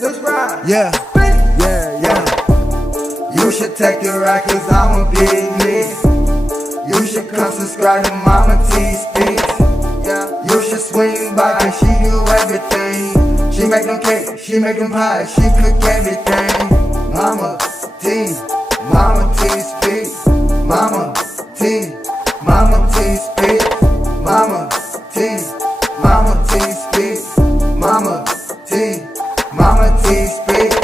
Let's ride. Yeah. Yeah, yeah. You should take the ride, cause I'm a big nigga. You should come subscribe to Mama T's Speaks. You should swing by, cause she do everything. She make them cake, she make them pies, she cook everything. Mama T, Mama T Speaks. Mama T, Mama T Speaks. Mama T, Mama T Speaks. Mama T, Mama T Speaks.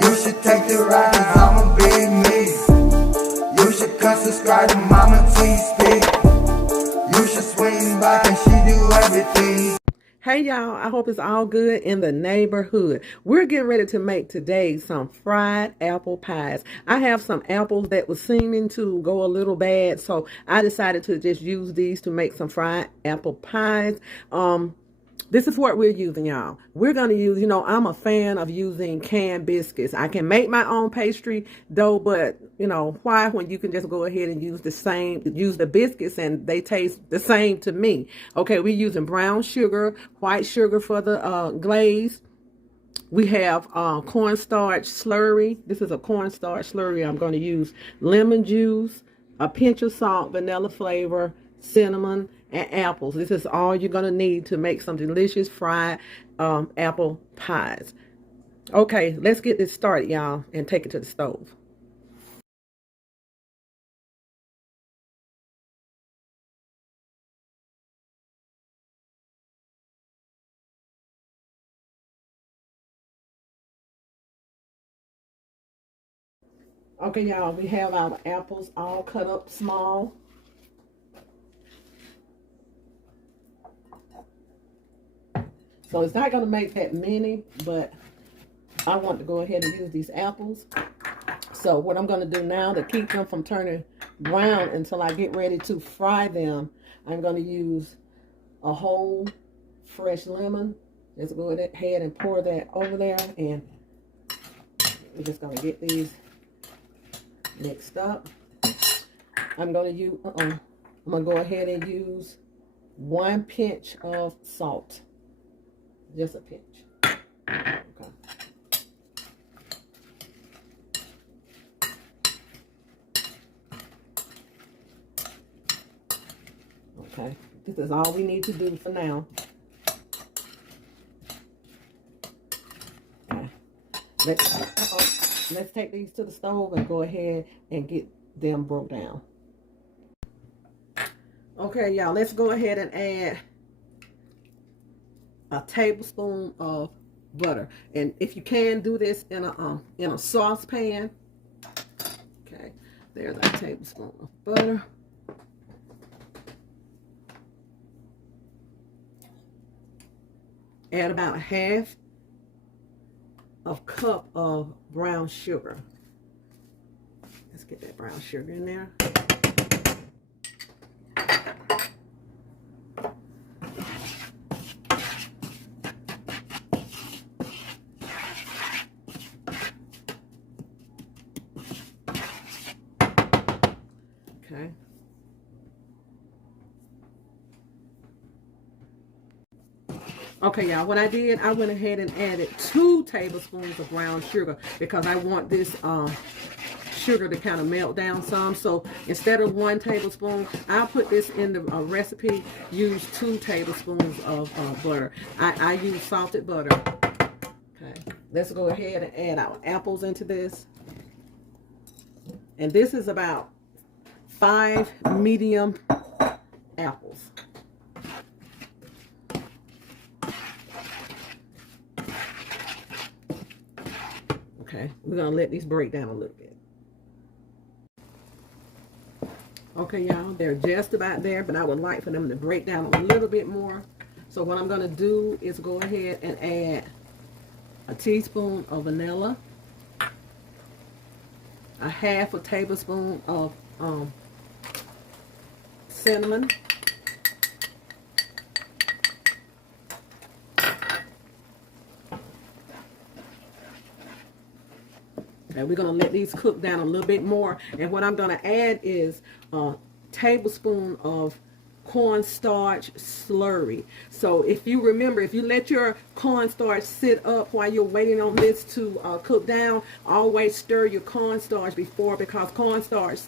You should take the ride, cause I'm a big me. You should come subscribe to Mama T Speaks. You should swing by, cause she do everything. Hey y'all, I hope it's all good in the neighborhood. We're getting ready to make today some fried apple pies. I have some apples that was seeming to go a little bad, so I decided to just use these to make some fried apple pies. This is what we're using, y'all. We're going to use, I'm a fan of using canned biscuits. I can make my own pastry dough, but, why when you can just go ahead and use the biscuits and they taste the same to me. Okay, we're using brown sugar, white sugar for the glaze. We have cornstarch slurry. This is a cornstarch slurry. I'm going to use lemon juice, a pinch of salt, vanilla flavor, cinnamon, and apples. This is all you're going to need to make some delicious fried apple pies. Okay, let's get this started, y'all, and take it to the stove. Okay, y'all, we have our apples all cut up small. So it's not going to make that many, but I want to go ahead and use these apples. So what I'm going to do now to keep them from turning brown until I get ready to fry them, I'm going to use a whole fresh lemon. Just go ahead and pour that over there, and we're just going to get these mixed up. I'm going to go ahead and use 1 pinch of salt. Just a pinch. Okay. Okay. This is all we need to do for now. Okay. Let's take these to the stove and go ahead and get them broke down. Okay, y'all, let's go ahead and add a tablespoon of butter, and if you can do this in a saucepan. Okay, there's a tablespoon of butter. Add about 1/2 cup of brown sugar. Let's get that brown sugar in there. Okay. Okay, y'all, what I did, I went ahead and added 2 tablespoons of brown sugar because I want this sugar to kind of melt down some. So instead of 1 tablespoon, I'll put this in the recipe, use 2 tablespoons of butter. I use salted butter. Okay, let's go ahead and add our apples into this. And this is about 5 medium apples. Okay, we're gonna let these break down a little bit. Okay, y'all, they're just about there, but I would like for them to break down a little bit more. So what I'm gonna do is go ahead and add a teaspoon of vanilla, a 1/2 tablespoon of cinnamon, and we're going to let these cook down a little bit more. And what I'm going to add is a tablespoon of cornstarch slurry. So if you remember, if you let your cornstarch sit up while you're waiting on this to cook down, always stir your cornstarch before, because cornstarch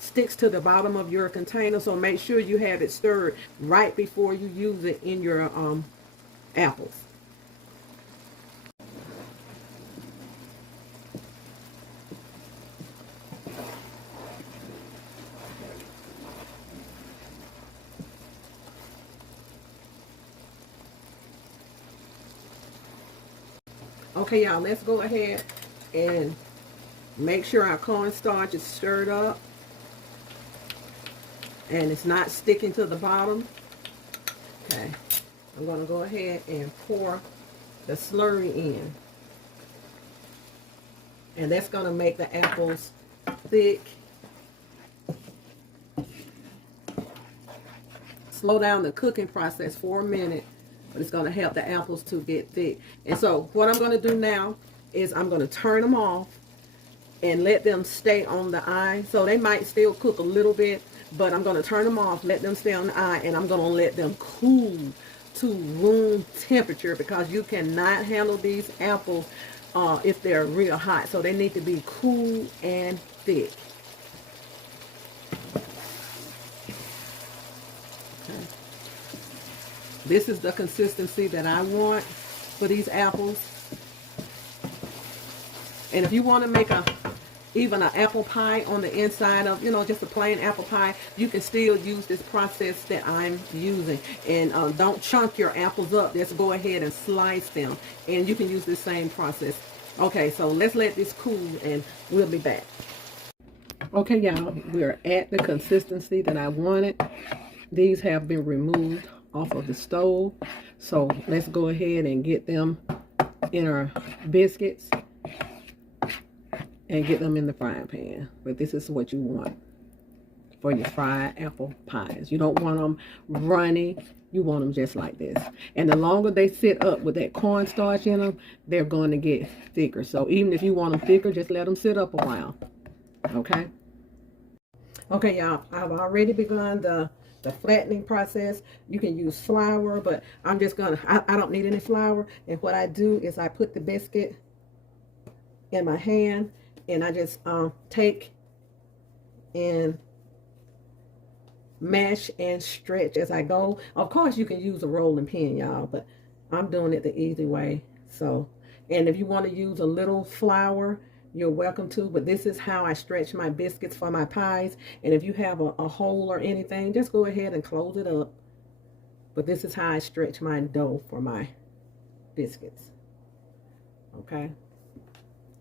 sticks to the bottom of your container. So make sure you have it stirred right before you use it in your apples. Okay, y'all, let's go ahead and make sure our cornstarch is stirred up and it's not sticking to the bottom. Okay, I'm going to go ahead and pour the slurry in. And that's going to make the apples thick. Slow down the cooking process for a minute, but it's going to help the apples to get thick. And so what I'm going to do now is I'm going to turn them off and let them stay on the eye. So they might still cook a little bit, but I'm going to turn them off, let them stay on the eye, and I'm going to let them cool to room temperature, because you cannot handle these apples if they're real hot. So they need to be cool and thick. Okay. This is the consistency that I want for these apples. And if you want to make even an apple pie on the inside of, just a plain apple pie, you can still use this process that I'm using. And don't chunk your apples up. Just go ahead and slice them. And you can use the same process. Okay, so let's let this cool and we'll be back. Okay, y'all, we're at the consistency that I wanted. These have been removed off of the stove. So let's go ahead and get them in our biscuits and get them in the frying pan. But this is what you want for your fried apple pies. You don't want them runny. You want them just like this. And the longer they sit up with that cornstarch in them, they're going to get thicker. So even if you want them thicker, just let them sit up a while. Okay? Okay, y'all. I've already begun the flattening process. You can use flour, but I'm just gonna, I don't need any flour. And what I do is I put the biscuit in my hand, and I just take and mash and stretch as I go. Of course, you can use a rolling pin, y'all, but I'm doing it the easy way. So, and if you want to use a little flour, you're welcome to, but this is how I stretch my biscuits for my pies. And if you have a hole or anything, just go ahead and close it up. But this is how I stretch my dough for my biscuits. Okay.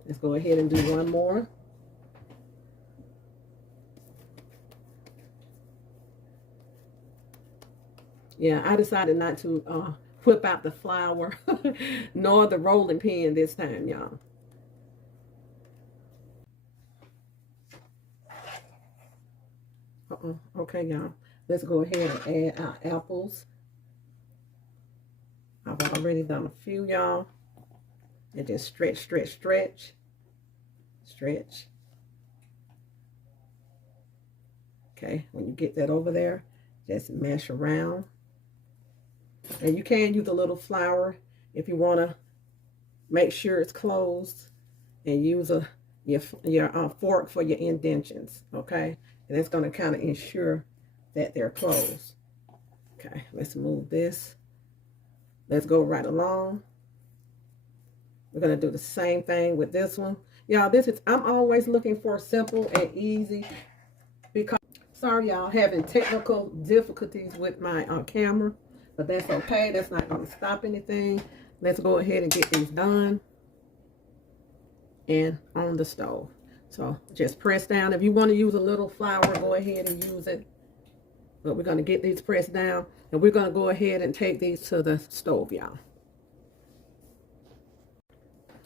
Let's go ahead and do one more. Yeah, I decided not to whip out the flour nor the rolling pin this time, y'all. Okay, y'all. Let's go ahead and add our apples. I've already done a few, y'all. And just stretch, stretch, stretch. Stretch. Okay, when you get that over there, just mash around. And you can use a little flour if you want to make sure it's closed, and use your fork for your indentions, okay? And that's going to kind of ensure that they're closed. Okay, let's move this. Let's go right along. We're going to do the same thing with this one. Y'all, I'm always looking for simple and easy, because, sorry y'all, having technical difficulties with my camera, but that's okay. That's not going to stop anything. Let's go ahead and get these done and on the stove. So just press down. If you want to use a little flour, go ahead and use it. But we're going to get these pressed down, and we're going to go ahead and take these to the stove, y'all.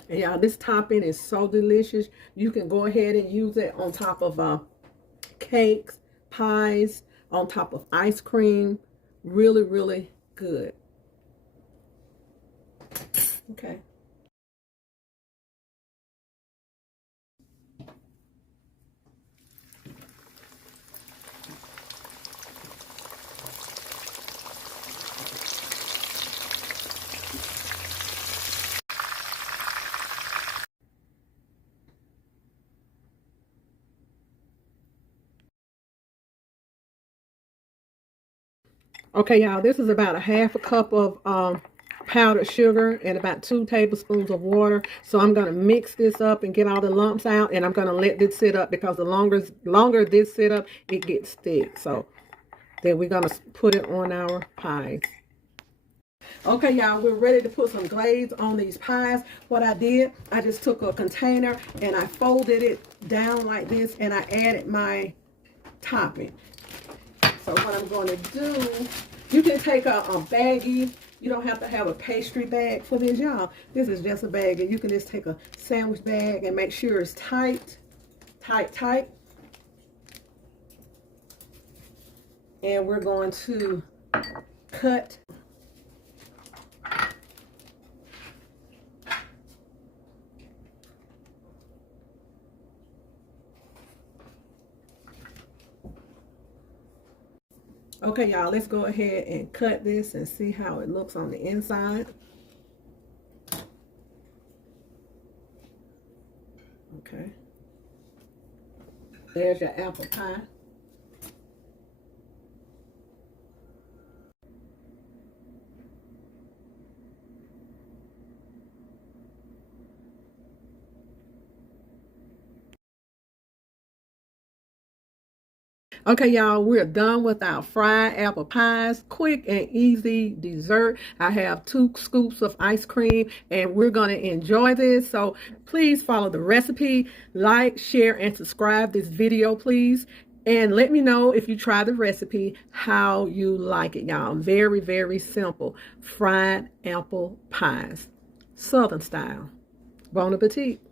And y'all, this topping is so delicious. You can go ahead and use it on top of cakes, pies, on top of ice cream. Really, really good. Okay. Okay, y'all, this is about a half a cup of powdered sugar and about 2 tablespoons of water. So I'm going to mix this up and get all the lumps out, and I'm going to let this sit up because the longer this sit up, it gets thick. So then we're going to put it on our pies. Okay, y'all, we're ready to put some glaze on these pies. What I did, I just took a container and I folded it down like this, and I added my topping. So what I'm going to do, you can take a baggie. You don't have to have a pastry bag for this, y'all. This is just a baggie. You can just take a sandwich bag and make sure it's tight, tight, tight. And we're going to cut. Okay, y'all, let's go ahead and cut this and see how it looks on the inside. Okay. There's your apple pie. Okay, y'all, we're done with our fried apple pies. Quick and easy dessert. I have 2 scoops of ice cream, and we're going to enjoy this. So please follow the recipe, like, share, and subscribe this video, please. And let me know if you try the recipe, how you like it, y'all. Very, very simple. Fried apple pies. Southern style. Bon appetit.